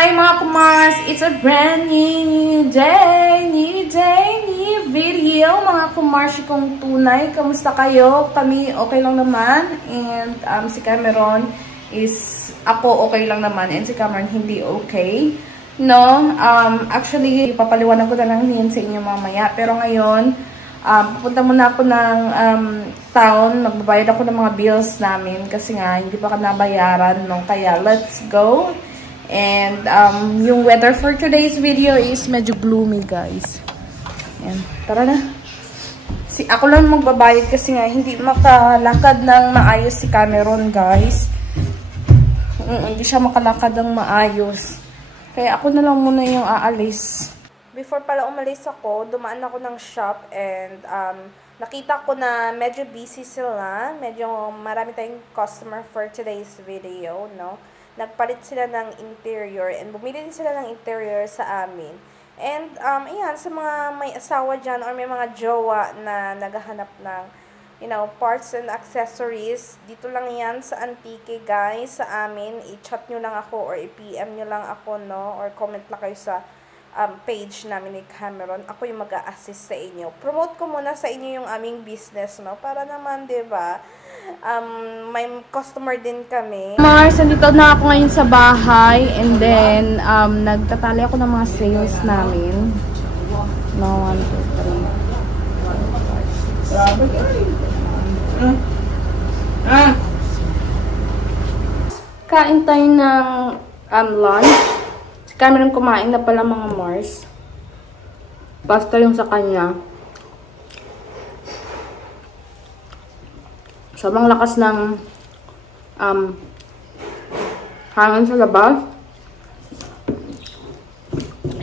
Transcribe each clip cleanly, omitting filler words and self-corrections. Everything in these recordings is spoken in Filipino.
Hi mga kumars! It's a brand new day, new video mga kumars kong tunay. Kamusta kayo? Kami okay lang naman. And si Cameron is, ako okay lang naman. And si Cameron hindi okay. No? Actually, papaliwanag ko na lang yun sa inyo mamaya. Pero ngayon, pupunta muna ako ng town. Magbabayad ako ng mga bills namin. Kasi nga, hindi pa ka nabayaran. No? Kaya, let's go! And yung weather for today's video is medyo gloomy, guys. Ayan, tara na. Ako lang magbabayad kasi nga hindi makalakad ng maayos si Cameron, guys. Hindi siya makalakad ng maayos. Kaya ako na lang muna yung aalis. Before pala umalis ako, dumaan ako ng shop and nakita ko na medyo busy sila. Medyo marami tayong customer for today's video, no? Nagpalit sila ng interior and bumili din sila ng interior sa amin. And, ayan, sa mga may asawa dyan or may mga jowa na naghahanap ng, you know, parts and accessories, dito lang yan sa Antique, guys, sa amin. I-chat nyo lang ako or i-PM nyo lang ako, no? Or comment lang kayo sa page namin ni Cameron. Ako yung mag-a-assist sa inyo. Promote ko muna sa inyo yung aming business, no? Para naman, diba? May customer din kami. Mars, nandito na ako ngayon sa bahay and then nagtatali ako ng mga sales namin. No, 1, 2, 3. Kain tayo ng lunch. Si Cameron kumain na pala mga Mars. Basta yung sa kanya. Sobrang lakas ng hangin sa labas.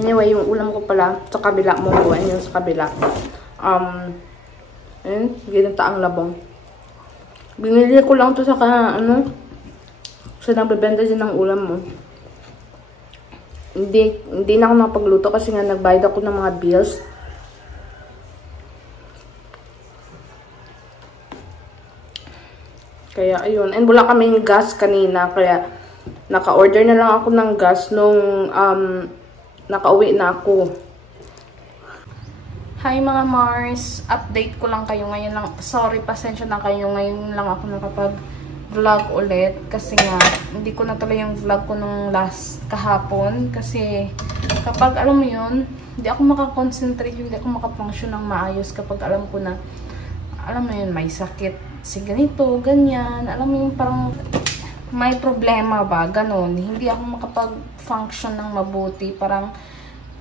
Anyway, yung ulam ko pala sa kabila mo. Ayun yung sa kabila. Ayun, ginata ang labong. Binili ko lang to sa sa nagbebenta din ng ulam mo. Hindi na ako nakapagluto kasi nga nagbayad ako ng mga bills. Kaya, ayun. And wala kaming gas kanina. Kaya, naka-order na lang ako ng gas nung nakauwi na ako. Hi mga Mars. Update ko lang kayo ngayon lang. Sorry, pasensya na kayo. Ngayon lang ako nakapag-vlog ulit. Kasi nga, hindi ko natuloy yung vlog ko nung last kahapon. Kasi, kapag alam mo yun, hindi ako makakonsentrate, hindi ako makafunction ng maayos kapag alam ko na, alam mo yun, may sakit. Si ganito, ganyan. Alam mo yung parang may problema ba? Ganon. Hindi ako makapag-function ng mabuti. Parang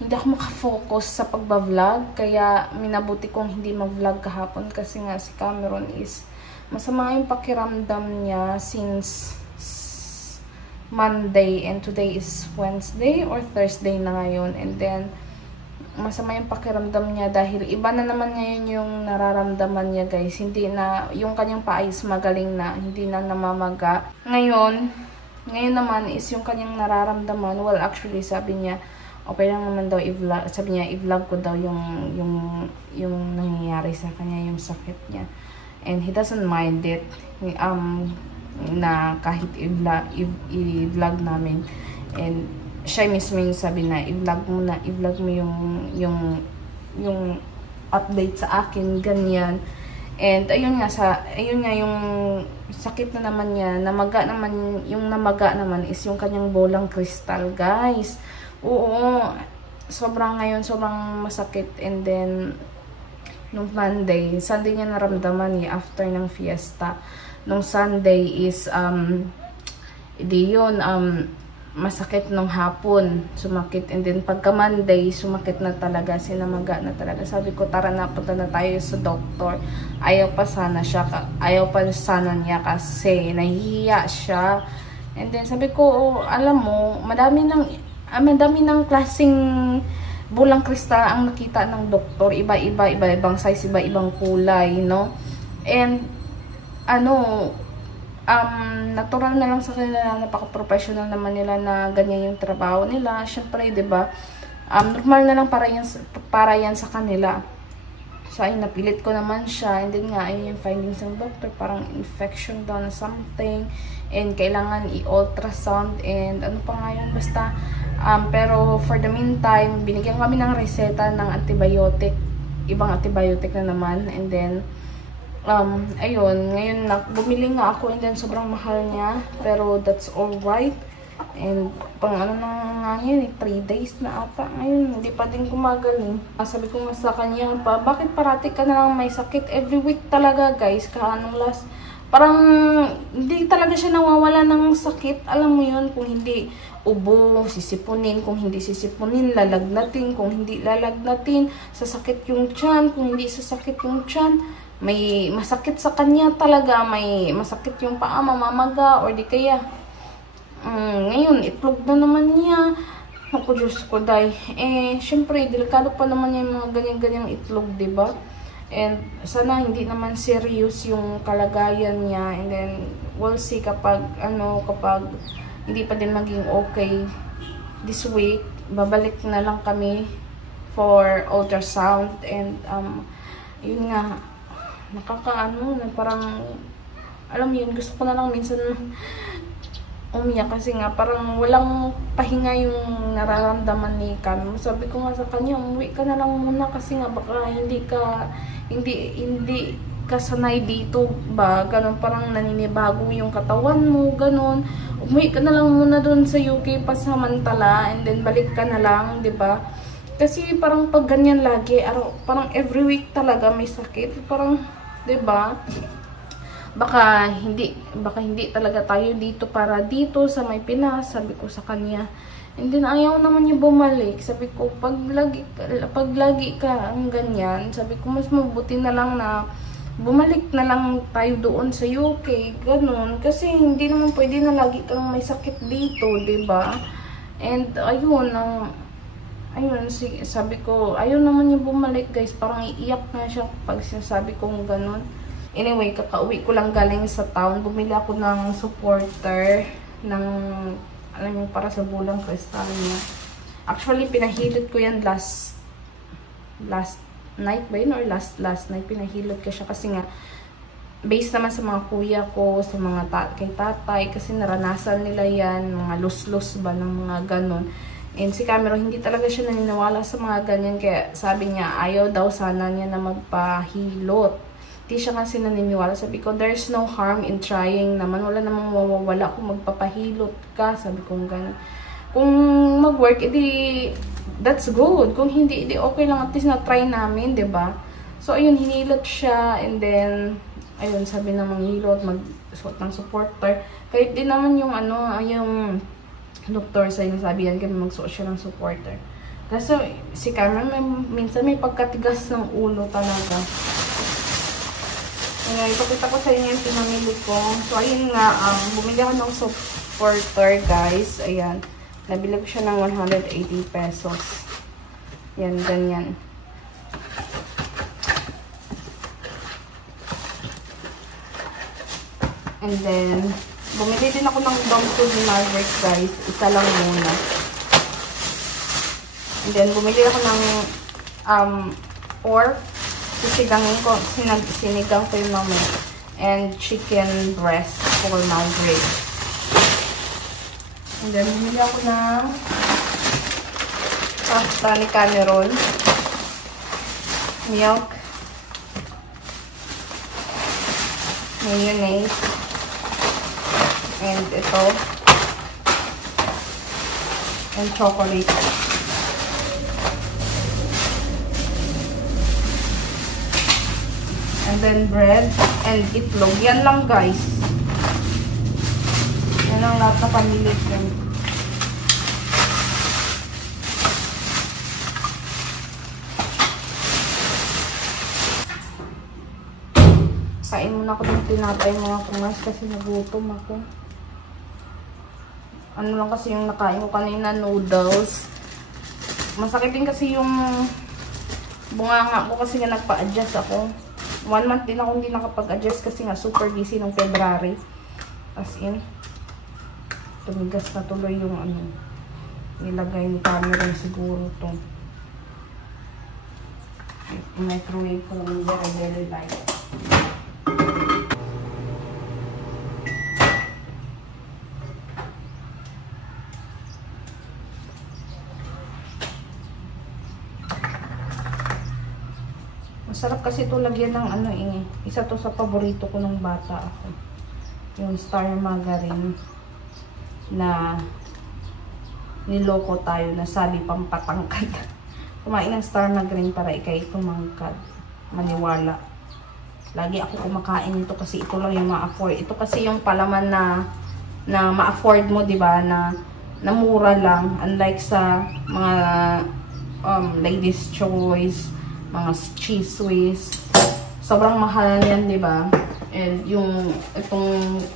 hindi ako makafocus sa pagba-vlog. Kaya minabuti kong hindi mag-vlog kahapon. Kasi nga si Cameron is masama yung pakiramdam niya since Monday. And today is Wednesday or Thursday na ngayon. And then masama yung pakiramdam niya dahil iba na naman ngayon yung nararamdaman niya, guys. Hindi na, yung kanyang paa is magaling na, hindi na namamaga. Ngayon naman is yung kanyang nararamdaman, well, actually, sabi niya, okay lang naman daw i-vlog, sabi niya, i-vlog ko daw yung nangyayari sa kanya, yung sakit niya. And he doesn't mind it, na kahit i-vlog namin. And siya mismo yung sabi na i-vlog mo yung update sa akin, ganyan. And ayun nga yung sakit na naman niya, namaga naman is yung kanyang bolang kristal, guys. Oo, sobrang masakit. And then nung Sunday niya naramdaman after ng fiesta. Nung Sunday is masakit nung hapon, sumakit, and then pagka Monday, sumakit na talaga, sinamaga na talaga. Sabi ko, tara na, punta na tayo sa doktor. Ayaw pa sana niya kasi nahihiya siya. And then sabi ko, alam mo, madami ng klaseng bulang kristal ang nakita ng doktor. Iba-ibang size, iba-ibang kulay, no? And natural na lang sa kanila, napaka-professional naman nila na ganyan yung trabaho nila. Syempre, 'di ba? Normal na lang para yan sa kanila. So, ayun, napilit ko naman siya. And then nga, ayun yung findings ng doctor. Parang infection daw na something. And kailangan i-ultrasound. And ano pa nga yun, basta. Pero for the meantime, binigyan kami ng reseta ng antibiotic. Ibang antibiotic na naman. And then, ayun, ngayon bumili nga ako. And then, sobrang mahal niya. Pero that's alright. And pang ano na nga yun, 3 days na ata. Ngayon, hindi pa din gumagaling. Sabi ko nga sa kanya pa, bakit parati ka na lang may sakit? Every week talaga guys, kaanong last. Parang hindi talaga siya nawawala ng sakit. Alam mo yun, kung hindi ubo, sisipunin. Kung hindi sisipunin, lalagnatin. Kung hindi lalagnatin, sasakit yung tiyan. Kung hindi sasakit yung tiyan, may masakit sa kanya talaga. May masakit yung paa, mamamaga, or di kaya ngayon, itlog na naman niya. Naku, Diyos ko, day. Syempre, delikado pa naman yung mga ganyan-ganyang itlog, diba? And, sana hindi naman serious yung kalagayan niya. And then, we'll see kapag hindi pa din maging okay this week, babalik na lang kami for ultrasound. And, yun nga, nakakaano, parang, alam mo yun, gusto ko na lang minsan umiyak kasi nga parang walang pahinga yung nararamdaman ni Cam. Sabi ko nga sa kanya, umuwi ka na lang muna kasi nga baka hindi ka sanay dito ba, ganun, parang naninibago yung katawan mo, ganun. Umuwi ka na lang muna doon sa UK pasamantala and then balik ka na lang, 'di ba? Kasi parang pag ganyan lagi, parang every week talaga may sakit, parang 'di ba? Baka hindi talaga tayo dito para dito sa may Pinas, sabi ko sa kanya. And then ayaw naman niya bumalik. Sabi ko, pag lagi ka ang ganyan, sabi ko mas mabuti na lang na bumalik na lang tayo doon sa UK, ganun. Kasi hindi naman pwede na lagi kang may sakit dito, 'di ba? And ayun, sabi ko, ayaw naman niya bumalik, guys. Parang iiyak na siya pag sinasabi kong ganun. Anyway, kakauwi ko lang galing sa town. Bumili ako ng supporter ng, alam mo, para sa bulang kristal niya. Actually, pinahilot ko yan last night ba yun? Or last night, pinahilot ko siya kasi nga, based naman sa mga kuya ko, sa mga kay tatay, kasi naranasan nila yan, mga lus-lus ba ng mga ganon. And si Cameron, hindi talaga siya naniniwala sa mga ganyan, kaya sabi niya, ayaw daw sana niya na magpahilot. Hindi siya kasi naniniwala. Sabi ko, there's no harm in trying naman. Wala namang mawawala kung magpapahilot ka. Sabi ko gano'n. Kung mag-work, edi that's good. Kung hindi, edi okay lang. At least na-try namin, 'di ba? So, ayun, hinilot siya. And then, ayun, sabi ng manghilot, mag-suot ng supporter. Kahit din naman yung, yung doktor sa sinasabi yan, kaya mag-suot siya ng supporter. Kasi si Cameron, minsan may pagkatigas ng ulo talaga. Ngayon, ipakita ko sa inyo yung pinamili ko. So, ayun nga, bumili ako ng supporter, guys. Ayan. Nabili ko siya ng 180 pesos. Yan, ganyan. And then, bumili din ako ng Dom Food Maverick, guys. Isa lang muna. And then, bumili ako ng pork. Sinigang ko yung mamaya. And chicken breast for Maverick. And then, bumili ako ng pasta ni Cameron. Milk. Mayonnaise. And ito. And chocolate. And then bread and itlog. Yan lang, guys. Yan ang lahat na pamili ko. Kain muna ako ng tinapay mga kungas kasi nagutom ako. Ano lang kasi yung nakain ko kanina, noodles. Masakit din kasi yung bunganga ko kasi nga nagpa-adjust ako. 1 month din ako hindi nakapag-adjust kasi nga super busy nung February. As in, tumigas na tuloy yung nilagay ni Cameron siguro to. I-microwave ko lang very light. Masarap kasi ito lagyan ng ano eh. Isa to sa paborito ko nung bata ako. Yung Star Margarine na niloko tayo na sabi pampatangkad. Kumain ng Star Margarine para ikay tumangkad. Maniwala. Lagi ako kumakain nito kasi ito lang yung ma-afford. Ito kasi yung palaman na ma-afford mo, 'di ba? Na mura lang, unlike sa mga Ladies Choice, mga cheese whiz. Sobrang mahal yan, 'di ba? And yung itong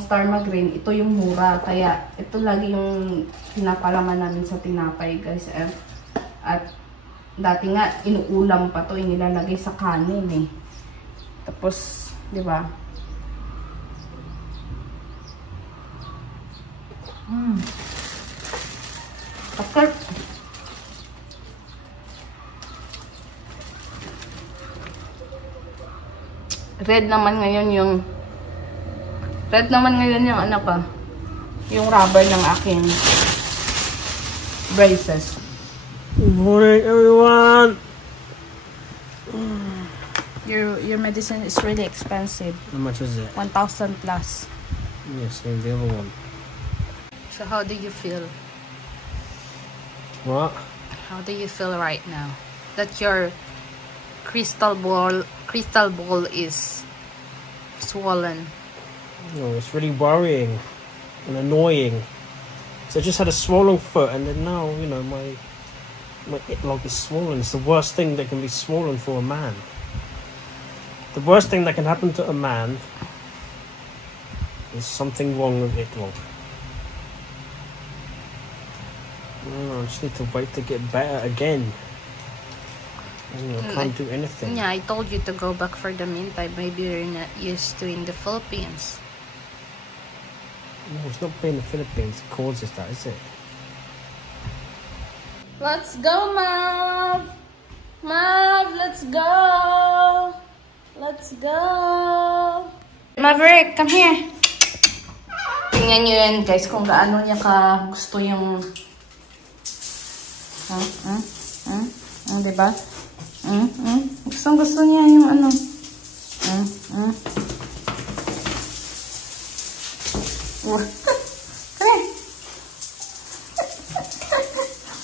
Star Margarine, ito yung mura. Kaya ito lagi yung pinapalaman namin sa tinapay, guys. At dati nga inuulam pa to, inilalagay sa kanin eh. Tapos, 'di ba? Takot. Red naman ngayon yung ano pa, yung rubber ng aking braces. Good morning, everyone. Your medicine is really expensive. How much is it? 1,000 plus. Yes, and the other one. So how do you feel? What? How do you feel right now that your crystal ball is swollen? No, it's really worrying and annoying. So I just had a swollen foot, and then now, you know, my itlog is swollen. It's the worst thing that can be swollen for a man. The worst thing that can happen to a man is something wrong with itlog. I just need to wait to get better again. I can't do anything. Yeah, I told you to go back for the meantime. Maybe you're not used to in the Philippines. No, it's not being the Philippines that causes that, is it? Let's go, Mav! Mav, let's go! Let's go! Maverick, come here! Tingnan nyo yan, guys, kung gaano niya ka gusto yung... diba? Gusto niya yung ano. Kaya.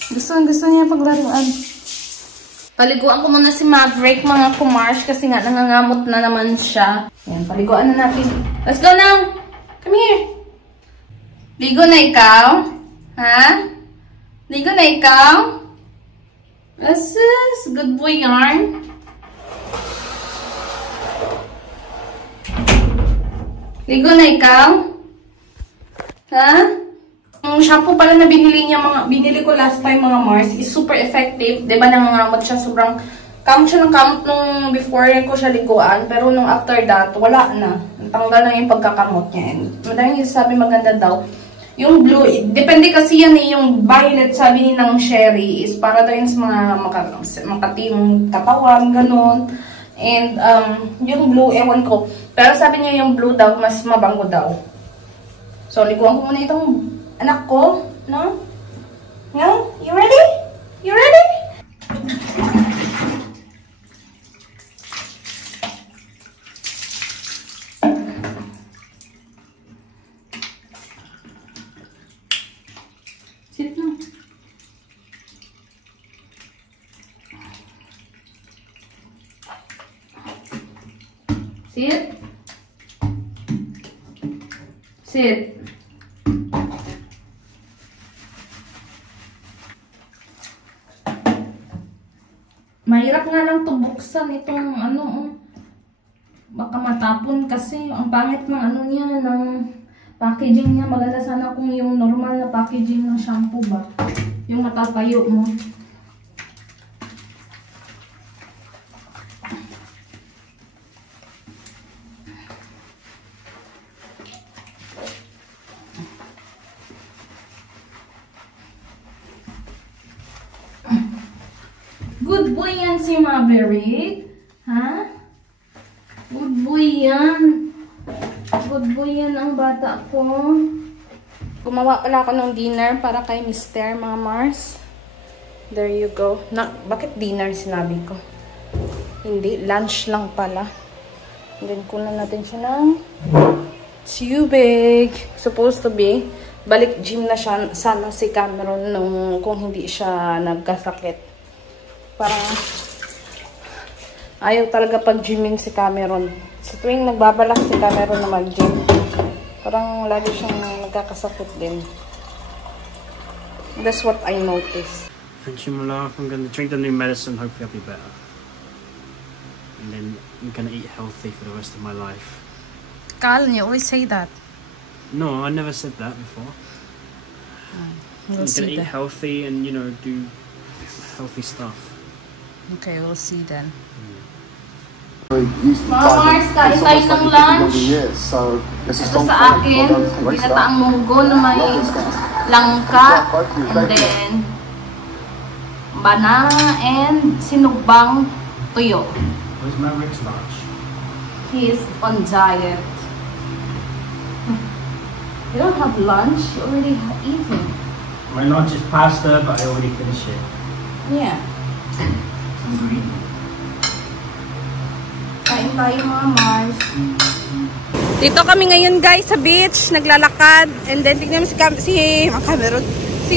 Gusto niya paglaruan. Paliguan ko muna si Maverick, mga kumars, kasi nga nangangamot na naman siya. Yan, paliguan na natin. Let's go now! Come here! Ligo na ikaw? Ha? Ligo na ikaw? This is good boy yarn. Ligo na ikaw? Ha? Ang shampoo pala na binili ko last time, mga Mars, is super effective. Diba nangangamot siya, sobrang kamot siya ng kamot nung before ko siya liguan. Pero nung after that, wala na. Tanggal na yung pagkakamot niya. And madaming sabi maganda daw. Yung blue, depende kasi yan eh, yung violet sabi ni ng Sherry is para daw yung sa mga makatim katawan, ganun. And yung blue, ewan ko. Pero sabi niya yung blue daw, mas mabango daw. So, liguan ko muna itong anak ko, no? No? You ready? You ready? Sit na. Sit. Sit. Mahirap nga lang to buksan itong ano, baka matapon kasi ang pangit ng ano niya, ng packaging niya. Maganda sana kung yung normal na packaging ng shampoo ba, yung matatayo mo. Good yan si Maverick. Ha? Good boy yan. Good boy yan ang bata ko. Gumawa pala ako ng dinner para kay Mr. mga Mars. There you go. Bakit dinner sinabi ko? Hindi, lunch lang pala. And then kunan natin siya ng tubig. Supposed to be. Balik gym na siya sana si Cameron kung hindi siya nagkasakit. Parang ayaw talaga pag-gymin si Cameron. Sa tuwing nagbabalak si Cameron na mag-gym, parang lagi siyang nagkakasakit din. That's what I noticed. Thank you, my love. I'm going to drink the new medicine. Hopefully I'll be better. And then I'm going to eat healthy for the rest of my life. Colin, you always say that. No, I never said that before. I'm going to eat healthy and, you know, do healthy stuff. Okay, we'll see then. Mga Mars, kain tayo ng lunch. Ito sa akin, ginataang munggo na may langka, and then banana and sinugbang tuyo. Where's Maverick's lunch? He's on diet. You don't have lunch, you already have eaten. My lunch is pasta, but I already finished it. Yeah. Some green. Kain tayo mga Mars. Dito kami ngayon guys sa beach, naglalakad. And then tignan mo si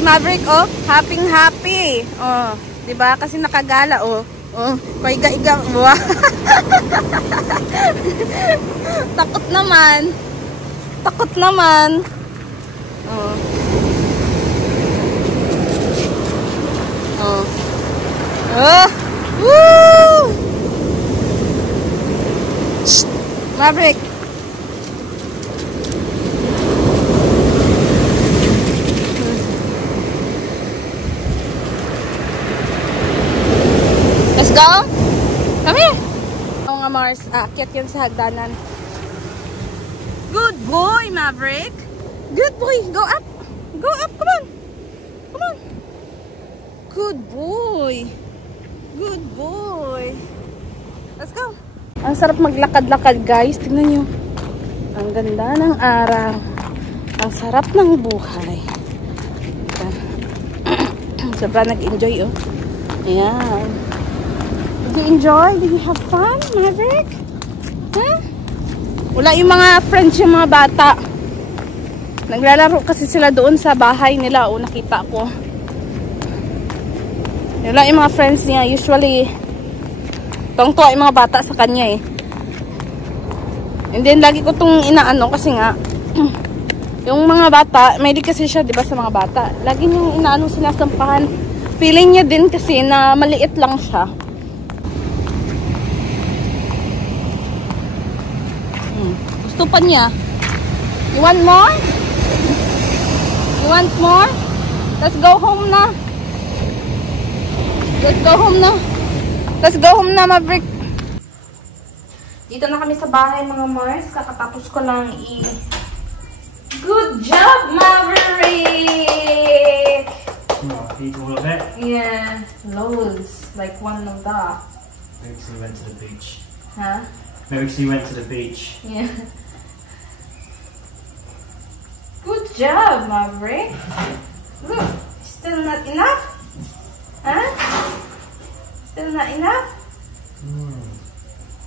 Maverick, oh, happy. Oh, 'di ba? Kasi nakagala, oh. Oh, paiga-iga. Wow. Takot naman. Oh. Oh. Oh. Woo! Shh. Maverick. Let's go. Come here. Oo nga Mars, aakyat yan sa hagdanan. Good boy, Maverick. Good boy. Go up. Come on. Good boy. Let's go. Ang sarap maglakad-lakad guys. Tingnan nyo. Ang ganda ng araw. Ang sarap ng buhay. Sobra nag-enjoy, oh. Ayan. Did you enjoy? Did you have fun, Maverick? Huh? Wala yung mga friends yung mga bata. Naglalaro kasi sila doon sa bahay nila. O, nakita ko. Wala yung mga friends niya. Usually, tungtuwa yung mga bata sa kanya eh. And then, lagi ko itong inaano kasi nga, yung mga bata, may di kasi siya, di ba, sa mga bata. Lagi niyang inaano sinasampahan. Feeling niya din kasi na maliit lang siya. Gusto pa niya. You want more? You want more? Let's go home na. Let's go home na, Maverick. Dito na kami sa bahay, mga Mars. Kakatapos ko lang Good job, Maverick! Oh, eat all of it? Yeah, loads. Like one of that. Maybe so we went to the beach. Huh? Maybe so we went to the beach. Yeah. Good job, Maverick. Look, still not enough? Huh? Still not enough?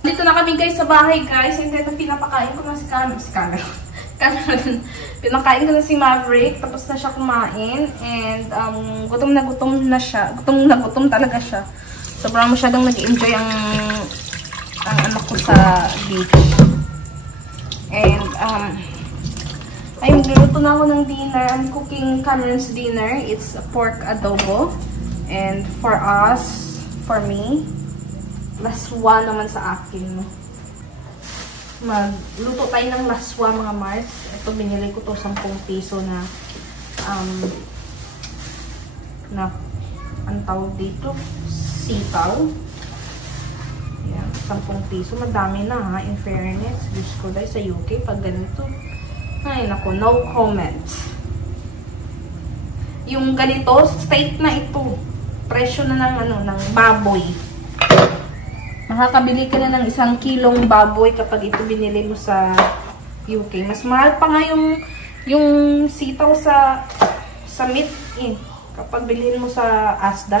Dito na kami guys sa bahay guys. And then pinapakain ko na si Cameron. Pinakain ko na si Maverick. Tapos na siya kumain. And gutom na siya. Gutom talaga siya. Sobrang masyadong nag-enjoy ang anak ko sa beach. And ay magluluto na ako ng dinner. I'm cooking Cameron's dinner. It's a pork adobo. And for us, for me, laswa naman sa akin. Magluto tayo ng laswa, mga Mars. Ito, binili ko to 10 piso na ang tawag dito, sitaw. Yan, 10 piso. Madami na ha, in fairness. Diyos ko dahil sa UK, pag ganito. Ay, naku, no comment. Yung ganito, steak na ito. Presyo na ng, ng baboy. Makakabili ka na ng 1 kilong baboy kapag ito binili mo sa UK. Mas mahal pa nga yung sitaw sa meat kapag bilhin mo sa Asda.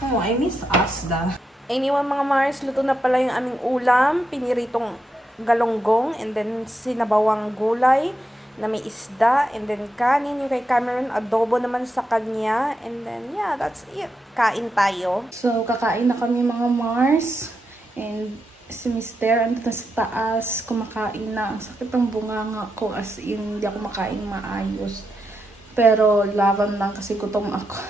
Oh, I miss Asda. Anyway mga Mars, luto na pala yung aming ulam. Piniritong galonggong and then sinabawang gulay na may isda and then kanin. Yung kay Cameron, adobo naman sa kanya. And then yeah, that's it. Kain tayo. So kakain na kami mga Mars. And si Mister andun na sa taas, kumakain na. Ang sakit ng bunganga ko as in, hindi ako makain maayos. Pero laban lang kasi gutom ako.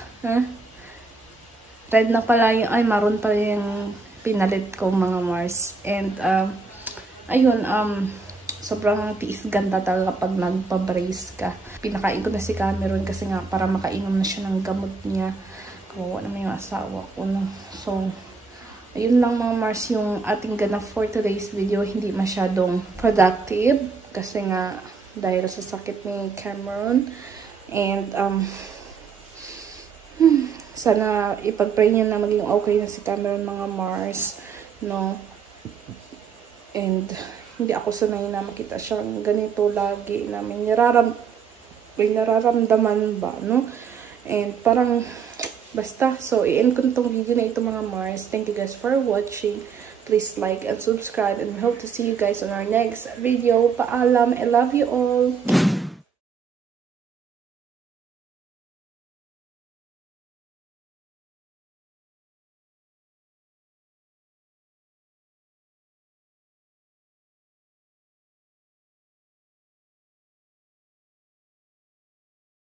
Red na pala yung, maroon pala yung pinalit ko mga Mars. And ayun, sobrang tiis ganda talaga pag nagpa-brace ka. Pinakain ko na si Cameron kasi nga para makainom na siya ng gamot niya. Kawawa naman yung asawa ko. No? So, ayun lang mga Mars yung ating ganap for today's video. Hindi masyadong productive kasi nga dahil sa sakit ni Cameron. And sana ipag-pray niyo na maging okay na si Cameron mga Mars. No? And hindi ako sanay na makita siyang ganito lagi na may nararamdaman ba. No? And parang basta, so i-end ko itong video na ito mga Mars. Thank you guys for watching. Please like and subscribe and we hope to see you guys on our next video. Paalam, I love you all.